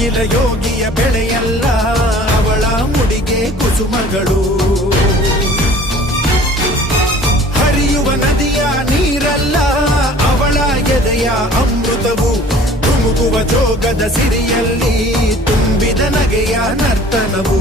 ನೇಗಿಲ ಯೋಗಿಯ ಬೆಳೆಯಲ್ಲ, ಅವಳ ಮುಡಿಗೆ ಕುಸುಮಗಳು. ಹರಿಯುವ ನದಿಯ ನೀರಲ್ಲ, ಅವಳ ಎದೆಯ ಅಮೃತವು. ತುಮುಕುವ ಜೋಗದ ಸಿರಿಯಲ್ಲಿ ತುಂಬಿದ ನಗೆಯ ನರ್ತನವು.